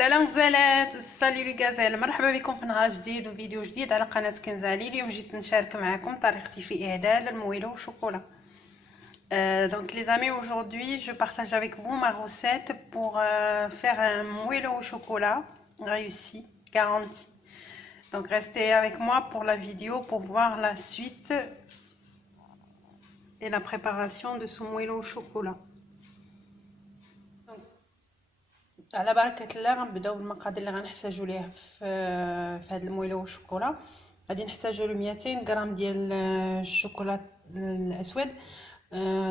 السلام غزالات وسالي لي غزال، مرحبا بكم في نهار جديد وفيديو جديد على قناه كنزالي. اليوم جيت نشارك معكم طريقتي في اعداد المويلو والشوكولا. Donc les amis, aujourd'hui je partage avec vous ma recette pour faire un moelleux au chocolat réussi, garanti. Donc restez avec moi pour la vidéo pour voir la suite et la préparation de ce moelleux au chocolat. على بركه الله غنبداو بالمقادير اللي غنحتاجو ليه في هذا المويلو والشوكولا. غادي نحتاجو ل 200 غرام ديال الشوكولا الاسود.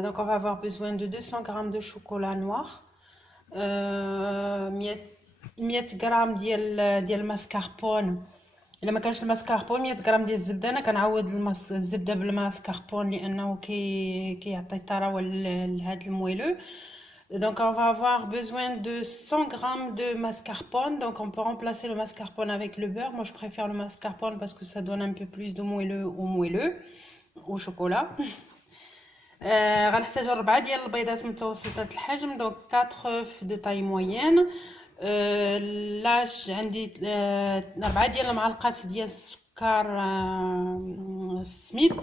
Donc on va avoir besoin de 200 grammes de chocolat noir, 100 غرام ديال الماسكاربون. الا ما كانش الماسكاربون 100 غرام ديال الزبده. انا كنعوض الزبده بالماسكاربون لانه كيعطي الطراوه لهذا المويلو. Donc on va avoir besoin de 100 grammes de mascarpone. Donc on peut remplacer le mascarpone avec le beurre. Moi je préfère le mascarpone parce que ça donne un peu plus de moelleux au chocolat. غنحتاج 4 ديال البيضات متوسطه الحجم. Donc 4 œufs de taille moyenne. لاش عندي 4 ديال المعلقات ديال السكر سميد.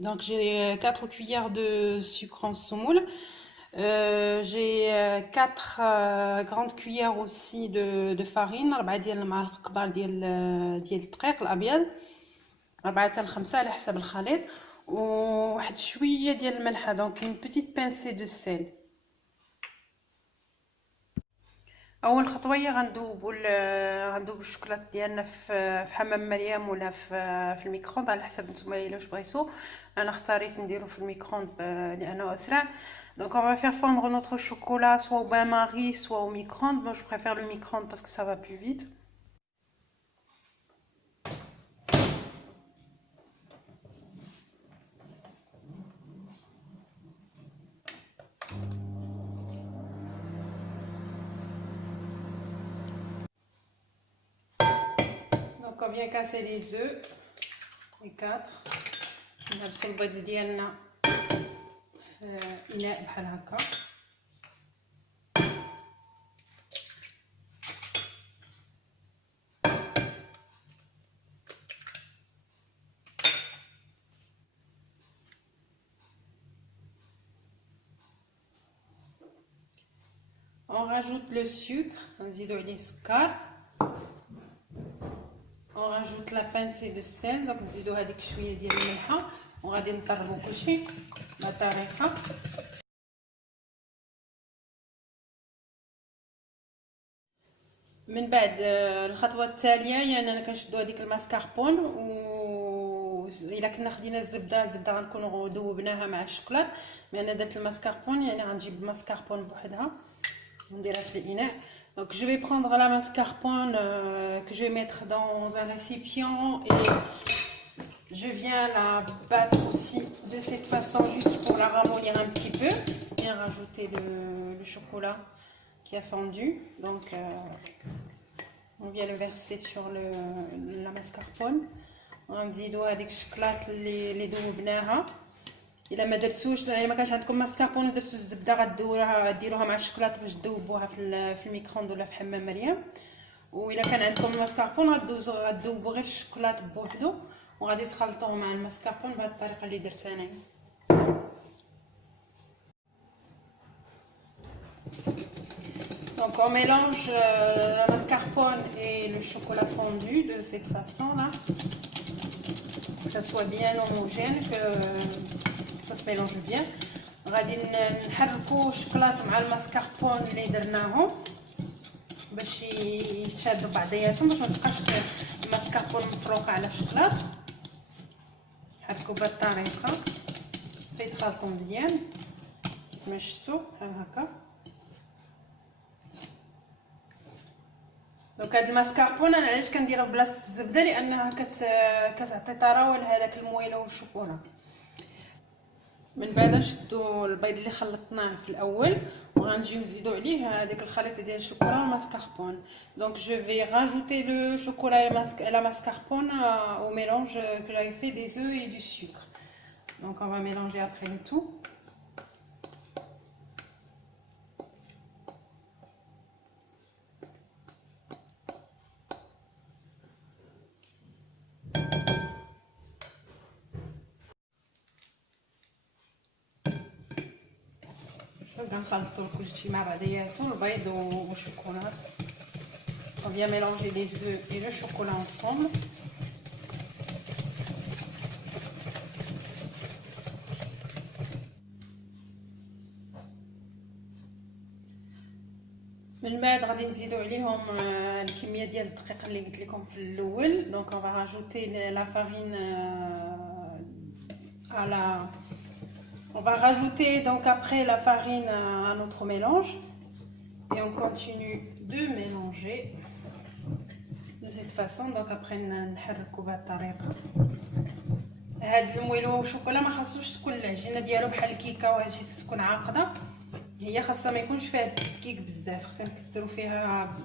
Donc j'ai 4 cuillères de sucre en semoule. J'ai 4 grandes cuillères aussi de farine. 4 ديال المعالق كبار ديال الدقيق الابيض، 4 حتى ل 5 على حسب الخليط، وواحد شويه ديال الملحه. دونك une petite pincée de sel. اول خطوه هي غندوبوا الشوكولات ديالنا في حمام مريم ولا في الميكرووند على حسب نتوما الا واش بغيتو. انا اختاريت نديرو في الميكرووند لانه اسرع. Donc on va faire fondre notre chocolat soit au bain-marie soit au micro-ondes. Moi je préfère le micro-ondes parce que ça va plus vite. Donc on vient casser les œufs, les 4. نرسل البيض ديالنا في إناء بحال هكا. On rajoute le sucre, نزيدو عليه السكر. On rajoute la pincée de sel. Donc نزيدو هذيك شويه ديال الملحه وغادي نطربو كلشي بطريقه. من بعد الخطوه التاليه هي اننا كنشدو هذيك الماسكاربون، و الا كنا خدينا الزبده غنكونوا ذوبناها مع الشوكولات. مي انا درت الماسكاربون يعني غنجيب الماسكاربون بوحدها ونديرها في الاناء. Donc je vais prendre la mascarpone que je vais mettre dans un récipient et je viens la battre aussi de cette façon juste pour la ramollir un petit peu. Bien rajouter le chocolat qui a fondu. Donc on vient le verser sur la mascarpone. غنزيدو هذيك الشوكولات اللي ذوبناها. الا ما درتوش، الا ما كانش عندكم ماسكاربون ودرتو الزبده غديروها مع الشوكولات باش تذوبوها في الميكرووند ولا في حمام مريم. والا كان عندكم الماسكاربون غدوبوا غير الشوكولات بوحدو وغادي تخلطوه مع الماسكاربون بهذه الطريقه اللي درت انايا. Donc on mélange la mascarpone et le chocolat fondu de cette façon là, que ça soit bien homogène, que ça se mélange bien. غادي نحركوا الشوكولات مع الماسكاربون اللي درناهم باش يتشادوا بعضياتهم، باش ما تبقاش الماسكاربون مفروقه على الشوكولات. نحركوا بهذه الطريقه فيتخلطوا مزيان كيف ما شفتوا بحال هكا. دونك هاد الماسكاربون انا علاش كنديرها بلاصه الزبده لانها كتعطي طراوه لهذاك المويلو والشوكولا. من بعد نشدو البيض اللي خلطناه في الاول وغنجيو نزيدو عليه هذاك الخليط ديال الشوكولا والماسكاربون. Donc je vais rajouter le chocolat et la mascarpone au mélange que j'avais fait des œufs et du sucre. Donc on va mélanger après le tout. غنخلطوا كلشي مع بعضياتو البيض والشوكولا. On vient mélanger les œufs et le chocolat ensemble. من بعد غادي نزيدوا عليهم الكميه ديال الدقيق اللي قلت لكم في الاول. دونك on va rajouter la farine à la on va rajouter donc après la farine à notre mélange et on continue de mélanger de cette façon. donc après نحركوا بهذه الطريقه. هاد المويلو والشوكولا ما خاصوش تكون العجينه ديالو بحال الكيكه وهادشي تكون عاقده، هي خاصها ما يكونش فيها الدقيق بزاف، كنكثروا فيها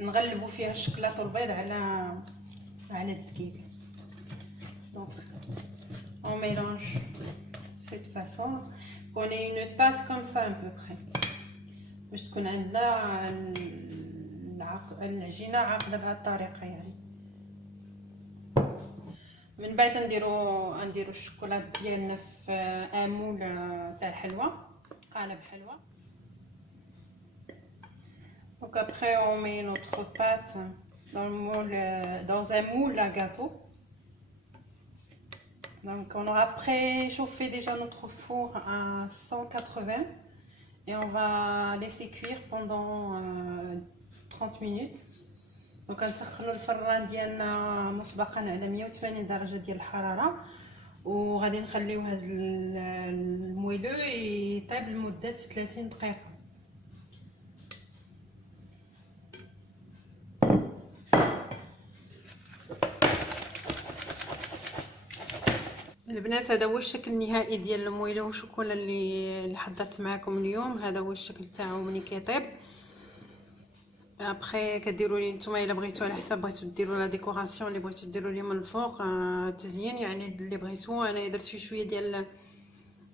نغلبوا فيها الشكلاط والبيض على الدقيق. دونك on mélange de cette façon qu'on ait une pâte comme ça à peu près باش تكون عندنا العجينه عاقده بهذه الطريقه يعني. من بعد نديرو الشوكولات ديالنا في ان مول تاع الحلوى، قالب حلوى. Donc après on met notre pâte dans un moule à gâteau. Donc on aura préchauffé déjà notre four à 180 et on va laisser cuire pendant 30 minutes. Donc غنسخنوا الفران ديالنا مسبقا على 180 درجه ديال الحراره وغادي نخليو هذا المويلو يطيب لمده 30 دقيقه. البنات هذا هو الشكل النهائي ديال المويلو والشوكولا اللي حضرت معكم اليوم. هذا هو الشكل تاعو ملي كيطيب. ابخي كديروا لي نتوما الا بغيتو على حساب بغيتو ديروا لا ديكوراسيون اللي بغيتو ديروا لي من الفوق تزيين يعني اللي بغيتو. انا درت فيه شويه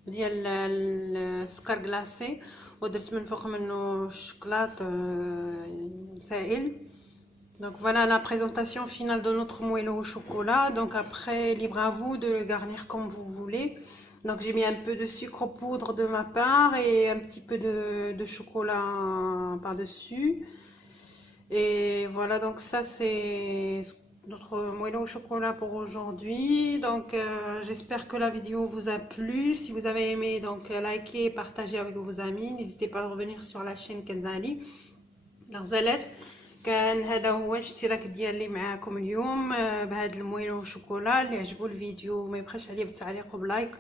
ديال السكر كلاصي ودرت من فوق منه الشوكولات سائل. Donc voilà la présentation finale de notre moelleux au chocolat. Donc après libre à vous de le garnir comme vous voulez. Donc j'ai mis un peu de sucre poudre de ma part et un petit peu de chocolat par dessus. Et voilà, donc ça c'est notre moelleux au chocolat pour aujourd'hui. Donc j'espère que la vidéo vous a plu. Si vous avez aimé, donc likez et partagez avec vos amis. N'hésitez pas à revenir sur la chaîne Kenzali Larzales. كان هذا هو الاشتراك ديالي معاكم اليوم بهذا المويلو والشوكولا. اللي عجبو الفيديو ما يبخلش عليه بالتعليق وبلايك.